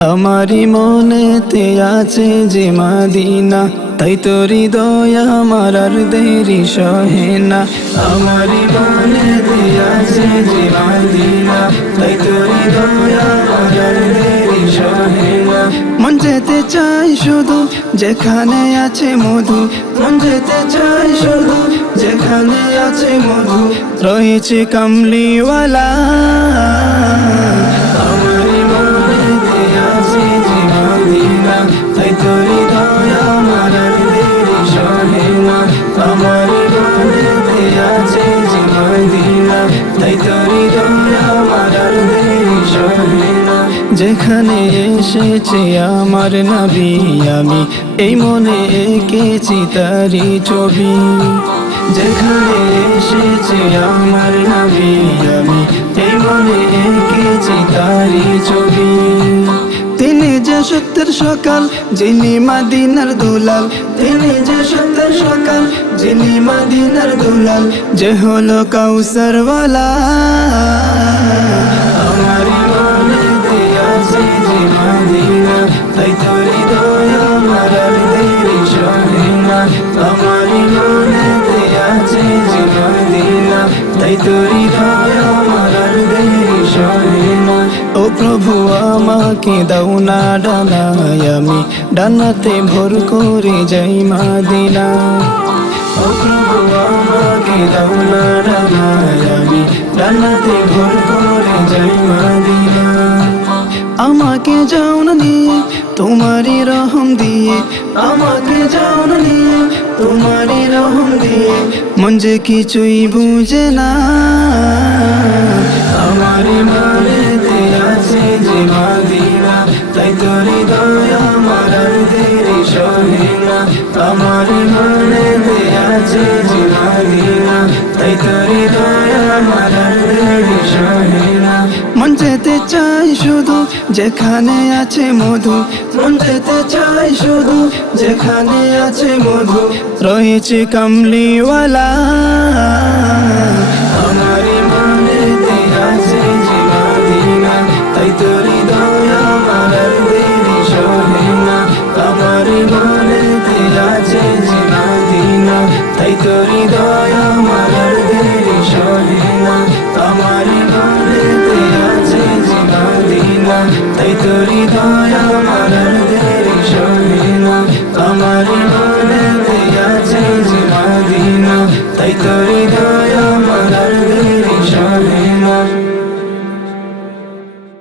আমারি মনেতে আছে যে মদিনা, তাই তো হৃদয় আমার আর দেরি সহে না। আমারি মনেতে আছে যে মদিনা, তাই তো হৃদয় আমার আর দেরি সহে না। মন যেতে চাই শুধু যেখানে আছে মধু, মন যেতে চাই শুধু যেখানে আছে মধু, রয়েছে কামলিওয়ালা। আমারি মনেতে আছে যে মদিনা, তাই তো হৃদয় আমার আর দেরি সহে না। আমারি মনেতে আছে যে মদিনা, তাই তো হৃদয় আমার আর দেরি সহে না। যেখানে এসেছে আমার নবী, আমি এই মনে এঁকেছি তারি ছবি। যেখানে এসেছে আমার নবী, আমি এই মনে এঁকেছি তারি ছবি। তিনি যে সত্যের সকাল, যিনি মদিনার দুলাল, তিনি যে সত্যের সকাল, যিনি মদিনার দুলাল, যে হলো কাউসারওয়ালা। আমারি মনেতে আছে যে মদিনা, তাই তো হৃদয় আমার আর দেরি সহে না। আমারি মনেতে আছে যে মদিনা, তাই তো হৃদয় আমার আর দেরি সহে না। ও প্রভু আমাকে দাও না ডানায়, আমি ডানাতে ভোর করে যাই মদিনা। ও প্রভু আমাকে দাও না ডানায়, আমি ডানাতে ভোর করে যাই মদিনা। আমাকে যাও না নিয়ে তোমারি রহম দিয়ে, আমাকে যাও না নিয়ে তোমারি রহম দিয়ে, মন যে কিছুই বুঝে না। আমারি মনেতে আছে যে মদিনা, তাই তো হৃদয় আমার আর দেরি সহে না। আমারি মনেতে আছে যে মদিনা, তাই তো হৃদয় আমার আর দেরি সহে না। মন যেতে চাই শুধু যেখানে আছে মধু, মন যেতে চাই শুধু যেখানে আছে মধু, রয়েছে কামলিওয়ালা। আমারি মনেতে আছে যে মদিনা, তাই তো হৃদয় আমার আর দেরি সহে না। আমারি মনেতে আছে যে মদিনা, তাই তো হৃদয় আমার আর দেরি সহে না। আমারি মনেতে আছে যে মদিনা, তাই তো হৃদয় আমার আর